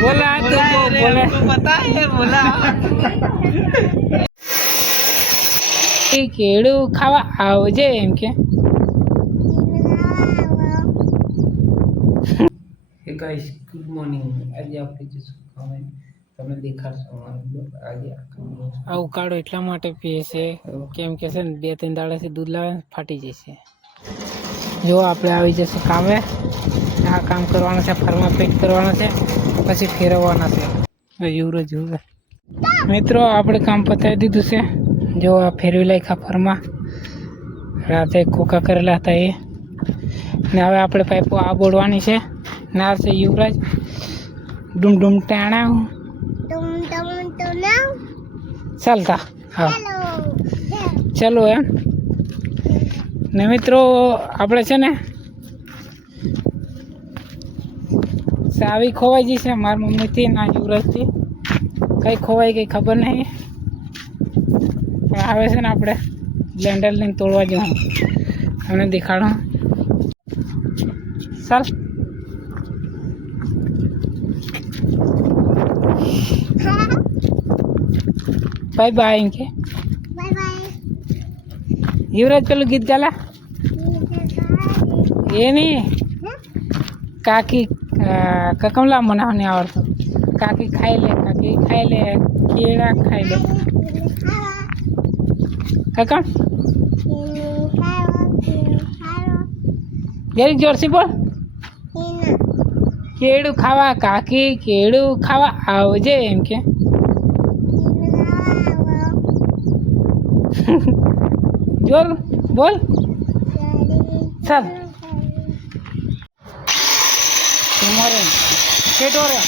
बोला तुमको बोला पता है बोला કેળું ખાવા આવજે એમ કે હે ગાઈસ ગુડ મોર્નિંગ આજે આપણે જશું ખાવા તમને દેખાડશું આજે અવકાડો એટલા માટે પીએ છે કેમ કે છે ને 2-3 દાડાથી દૂધ લાવે ફાટી જશે જો આપણે આવી જશે કામે આ કામ કરવાનું છે ફર્મા પેક કરવાનું છે પછી ફેરવવાના છે યુવરાજ મિત્રો આપણે કામ પતાવી દીધું છે જો આ ફેરવી લાખ્યા ફર્મા રાતે કોકા કરેલા હતા એ ને હવે આપણે પાઇપો આ બોડવાની છે ના છે યુવરાજ ડુમ ડુમ ટાણા ચાલતા હા ચાલો એમ ને મિત્રો આપણે છે ને ચાવી ખોવાઈ ગઈ છે મારી મમ્મીથી ના યુવરાજથી કઈ ખોવાઈ ગઈ ખબર નહીં પણ આવે છે ને આપણે બ્લેન્ડર લઈને તોડવા જવું તમને દેખાડો ચાલ બાય બાય ઇનકે બાય બાય યુવરાજ પેલું ગીત ગાલા એ નહીં કાકી કકમલા મને નહીં આવડતું કાકી ખાઈ લે કેળા ખાઈ લે કકમ જરીક જોરથી બોલ કેળું ખાવા કાકી કેળું ખાવા આવજે એમ કે જોર બોલ ચાલ તમારે કેટો રે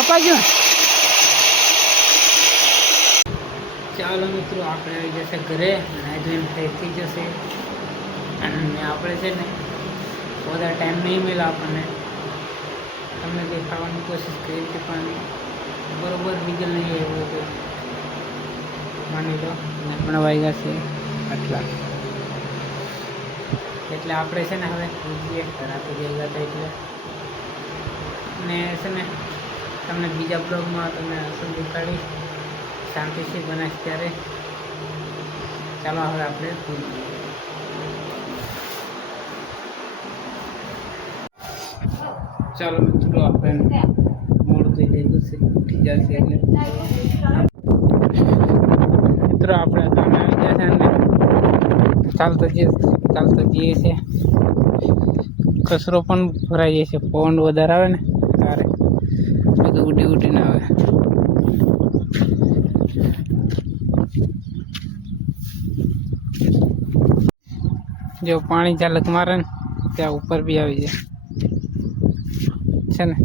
અપાજો ચાલો મિત્રો આપણે આવી જશે ઘરે નાઈ ધોઈને ફ્રેશ થઈ જશે અને આપણે છે ને વધારે ટાઈમ નહીં મળે આપણને તમને દેખાડવાની કોશિશ કરી હતી પણ બરોબર રિઝલ્ટ નહીં આવ્યું તો માની લો અને પણ વાગ્યા છે આટલા એટલે આપણે છે ને હવે જઈએ રાતે ગયેલા હતા એટલે ને છે ને તમને બીજા બ્લોગમાં તમને શું દેખાડીશ શાંતિથી બનાવીશ ત્યારે ચાલો હવે આપણે ચાલો મિત્રો આપણે મોડું થઈ ગયું છે ઉઠી જશે એટલે મિત્રો આપણે કામ આવી ગયા છે અને ચાલતા જઈએ છે કચરો પણ ભરાઈ જાય છે પવન વધારે આવે ને ત્યારે બધું ઉડીને આવે જો પાણી ઝલક મારે ને ત્યાં ઉપર બી આવી જાય છે ને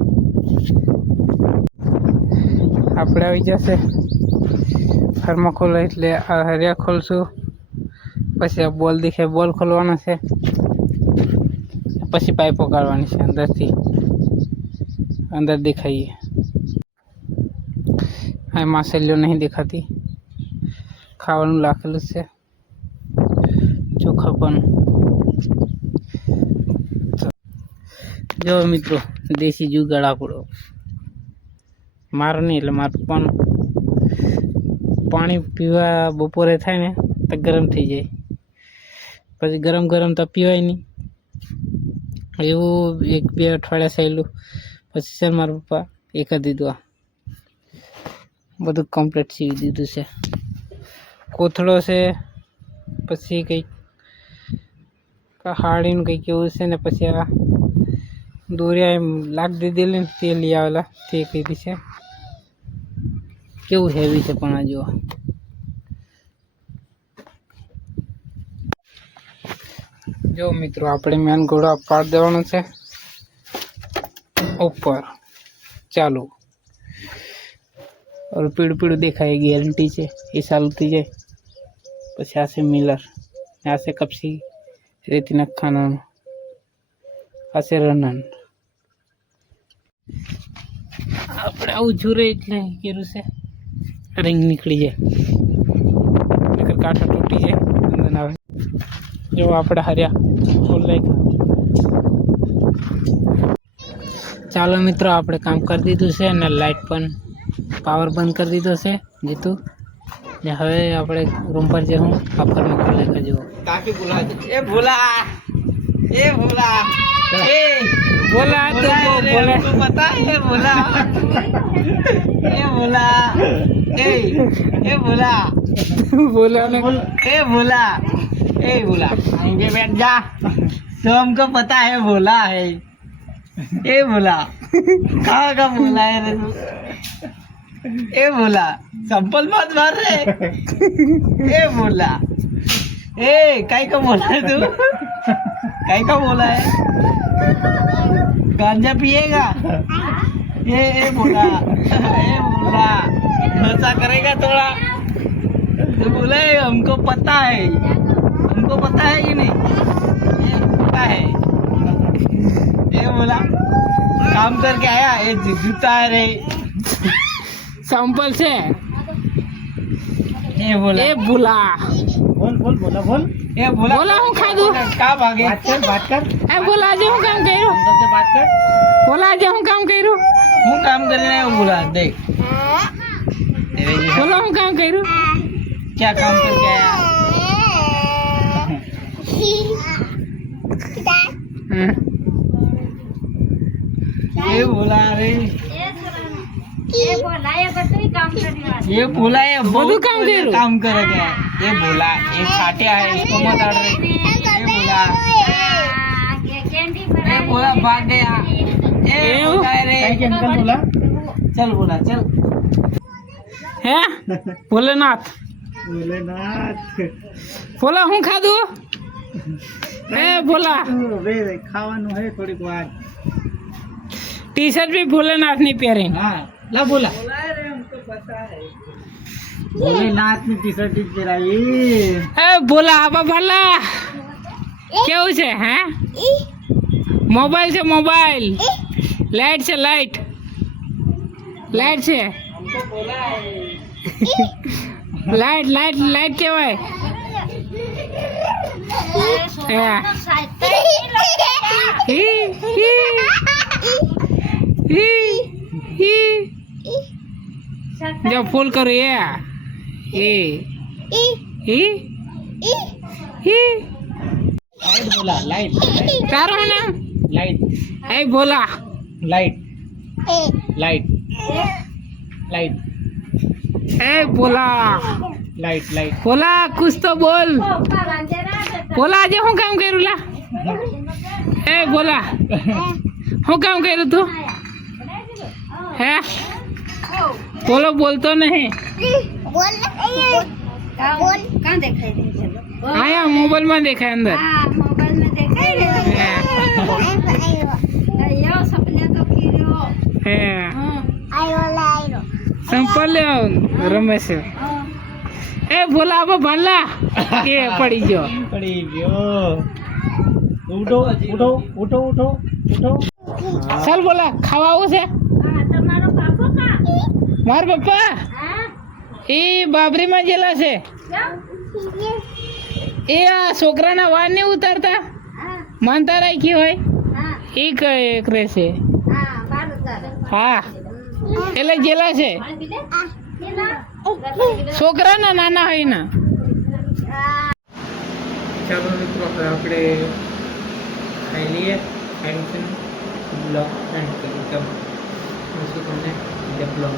આપણે આવી જશે ફર્મા ખોલો એટલે આ હરિયા ખોલશું પછી આ બોલ દેખાય બોલ ખોલવાનો છે પછી પાઇપો કાઢવાની છે અંદરથી અંદર દેખાઈએ આ માછલીઓ નહીં દેખાતી ખાવાનું લાખેલું છે ચોખા પણ જો મિત્રો દેશી જુગાડ આપણો મારો નહીં એટલે મારું પણ પાણી પીવા બપોરે થાય ને તો ગરમ થઈ જાય પછી ગરમ તો પીવાય નહીં એવું 1-2 અઠવાડિયા થયેલું પછી છે મારા પપ્પા એક જ દીધું બધું કમ્પ્લીટ સીવી દીધું છે કોથળો છે પછી કંઈક હાડીનું કંઈક એવું છે ને પછી આ દોરિયા એમ લાગ દીધેલી ને તે લઈ આવેલા તે કીધી છે કેવું હેવી છે પણ આ જુઓ જો મિત્રો આપણે મેન ઘોડા પાડ દેવાનો છે ઉપર ચાલુ और पीड़ू देखाए गारंटी है ये चालू थी जाए પછી આ છે મિલર આ છે કપસી રેતી નાખવાનો આ છે રનન આપણે આવું જુરે એટલે કેરું છે રિંગ નીકળી જાય નકર કાંઠો તૂટી જાય અંદર આવે જો આપણે હર્યા ફૂલ લાઈક ચાલો મિત્રો આપણે કામ કરી દીધું છે અને લાઇટ પણ પાવર બંધ કરી દીધો છે જીતુ ને હવે આપણે રૂમ પર જે હું પાપરમાં ખોલાઈ કરી જુઓ કાકી બોલા એ ભોલા એ ભોલા એ બોલા તો બોલે તું પતા હે ભોલા એ ભોલા એ ભોલા बोला ना ए भोला आगे बैठ जा तो हमको पता है भोला है ए भोला कहाँ का भोला है रे तू ए भोला संपल मत मार रे ए भोला ए काई का बोला है तू काई का बोला है गांजा पिएगा ए भोला नशा करेगा थोड़ा तो बोला है हमको पता है कि नहीं ये पता है ये बोला काम करके आया ये जूता है रे सैंपल से ये बोला बोल ये बोला हूँ खा दो कहाँ भागे बात कर बोला आज हूँ काम करो अंदर से बात कर बोला आज हूँ काम करो हूँ काम करने है बोला देख बोला हूँ काम करो क्या काम करके आया ये बोला रे ये बोला है બધું કામ કર્યું काम कर गया ये बोला ये छाटिया है इसको मत अड़ रही ये बोला भाग गया ये बोला रे बोला चल बोला चल હે ભોલેનાથ બોલા હું ખાધું એ બોલા ખાવાનું હે થોડીક વાર ટી શર્ટ भी भोलेनाथ ની પહેરી हाँ ला बोला भोलेनाथ ની टी शर्ट પહેરાવી એ બોલા આબા ભાલા કેવું છે હે મોબાઈલ છે મોબાઈલ લાઈટ છે લાઈટ છે લાઈટ લાઈટ લાઈટ કેવાય જો ફૂલ કરો लाइट बोला लाइट તારું નામ लाइट એ બોલા लाइट लाइट लाइट ए बोला लाइट लाइट बोला कुछ तो बोल बोला आज हूँ काम करूँ ला ए बोला हूँ काम करूँ तू है बोलो बोल तो नहीं आया मोबाइल में देखा है अंदर संपल रमेश ए बोला अब भला के पड़ी गयो उठो उठो उठो उठो उठो चल बोला खवाओ से मार पप्पा ए बाबरी में जेला से ए छोकरा ना वार नहीं उतारता मानता रही की होय एक रे से हाँ એટલે જેલા છે છોકરા ના નાના હોય ના ચાલો મિત્રો હવે આપણે ખાઈ લઈએ ખાઈ બ્લોગ એન્ડ કરી તમને બ્લોગ